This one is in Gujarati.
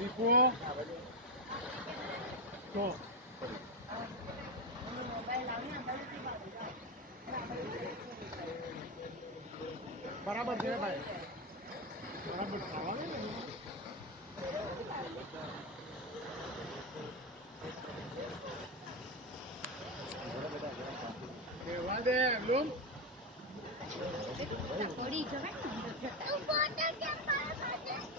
દીપો તો બરાબર છે ભાઈ બરાબર ખાવાનું કેવા દે લૂમ